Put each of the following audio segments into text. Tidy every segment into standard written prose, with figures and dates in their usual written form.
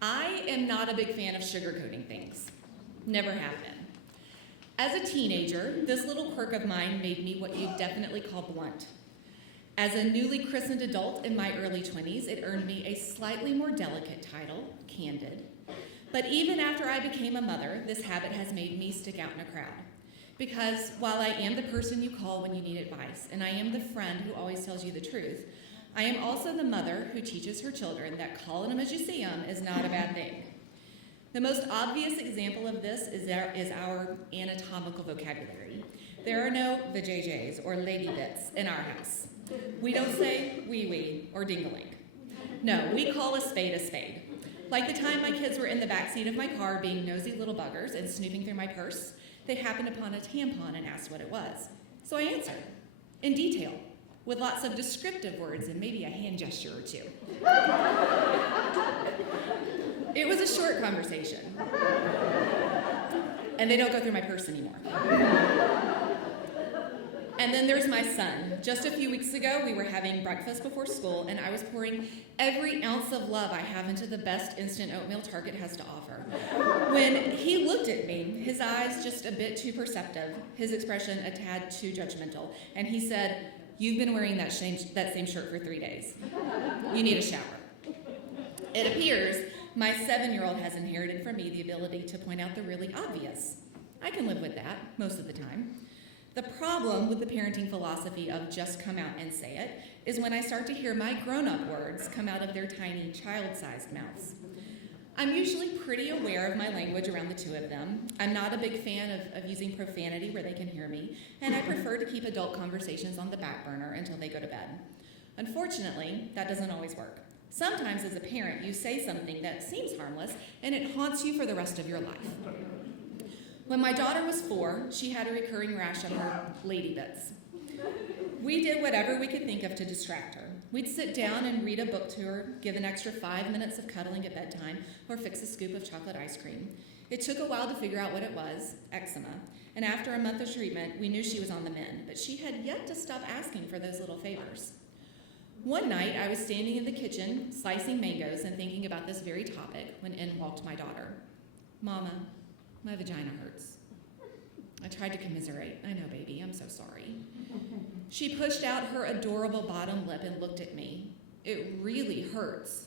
I am not a big fan of sugarcoating things. Never have been. As a teenager, this little quirk of mine made me what you'd definitely call blunt. As a newly christened adult in my early 20s, it earned me a slightly more delicate title, candid. But even after I became a mother, this habit has made me stick out in a crowd. Because while I am the person you call when you need advice, and I am the friend who always tells you the truth, I am also the mother who teaches her children that calling them a museum is not a bad thing. The most obvious example of this is our anatomical vocabulary. There are no vajayjays or lady bits in our house. We don't say wee-wee or ding-a-ling. No, we call a spade a spade. Like the time my kids were in the backseat of my car being nosy little buggers and snooping through my purse, they happened upon a tampon and asked what it was. So I answered, in detail, with lots of descriptive words and maybe a hand gesture or two. It was a short conversation. And they don't go through my purse anymore. And then there's my son. Just a few weeks ago, we were having breakfast before school, and I was pouring every ounce of love I have into the best instant oatmeal Target has to offer. When he looked at me, his eyes just a bit too perceptive, his expression a tad too judgmental, and he said, "You've been wearing that same shirt for 3 days. You need a shower." It appears my 7-year-old has inherited from me the ability to point out the really obvious. I can live with that most of the time. The problem with the parenting philosophy of just come out and say it is when I start to hear my grown-up words come out of their tiny child-sized mouths. I'm usually pretty aware of my language around the two of them. I'm not a big fan of using profanity where they can hear me, and I prefer to keep adult conversations on the back burner until they go to bed. Unfortunately, that doesn't always work. Sometimes as a parent, you say something that seems harmless, and it haunts you for the rest of your life. When my daughter was 4, she had a recurring rash on her lady bits. We did whatever we could think of to distract her. We'd sit down and read a book to her, give an extra 5 minutes of cuddling at bedtime, or fix a scoop of chocolate ice cream. It took a while to figure out what it was, eczema, and after a month of treatment, we knew she was on the mend, but she had yet to stop asking for those little favors. One night, I was standing in the kitchen, slicing mangoes and thinking about this very topic when in walked my daughter. "Mama, my vagina hurts." I tried to commiserate. "I know, baby, I'm so sorry." She pushed out her adorable bottom lip and looked at me. "It really hurts."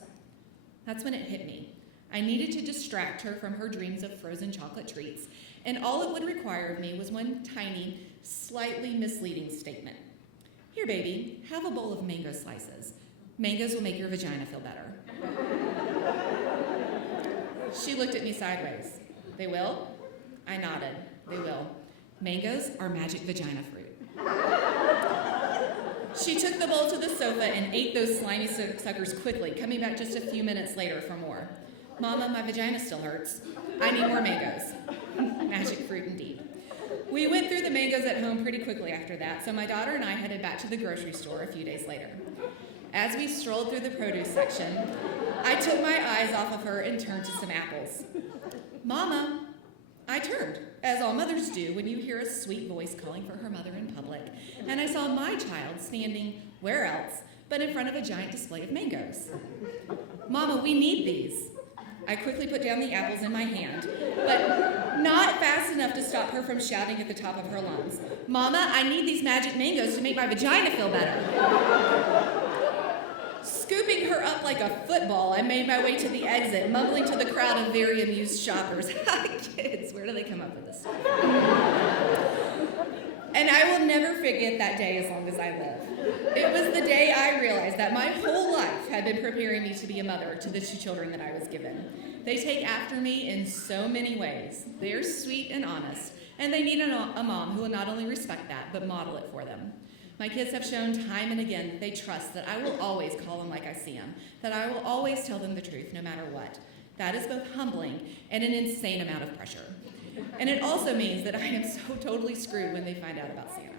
That's when it hit me. I needed to distract her from her dreams of frozen chocolate treats, and all it would require of me was one tiny, slightly misleading statement. "Here, baby, have a bowl of mango slices. Mangoes will make your vagina feel better." She looked at me sideways. "They will?" I nodded. "They will. Mangoes are magic vagina fruit." She took the bowl to the sofa and ate those slimy suckers quickly, coming back just a few minutes later for more. "Mama, my vagina still hurts. I need more mangoes." Magic fruit indeed. We went through the mangoes at home pretty quickly after that, so my daughter and I headed back to the grocery store a few days later. As we strolled through the produce section, I took my eyes off of her and turned to some apples. "Mama," I turned, as all mothers do when you hear a sweet voice calling for her mother in public, and I saw my child standing, where else, but in front of a giant display of mangoes. "Mama, we need these." I quickly put down the apples in my hand, but not fast enough to stop her from shouting at the top of her lungs, "Mama, I need these magic mangoes to make my vagina feel better." Scooping her up like a football, I made my way to the exit, mumbling to the crowd of very amused shoppers. Kids, where do they come up with this stuff? And I will never forget that day as long as I live. It was the day I realized that my whole life had been preparing me to be a mother to the 2 children that I was given. They take after me in so many ways. They're sweet and honest, and they need a mom who will not only respect that, but model it for them. My kids have shown time and again that they trust that I will always call them like I see them, that I will always tell them the truth no matter what. That is both humbling and an insane amount of pressure. And it also means that I am so totally screwed when they find out about Santa.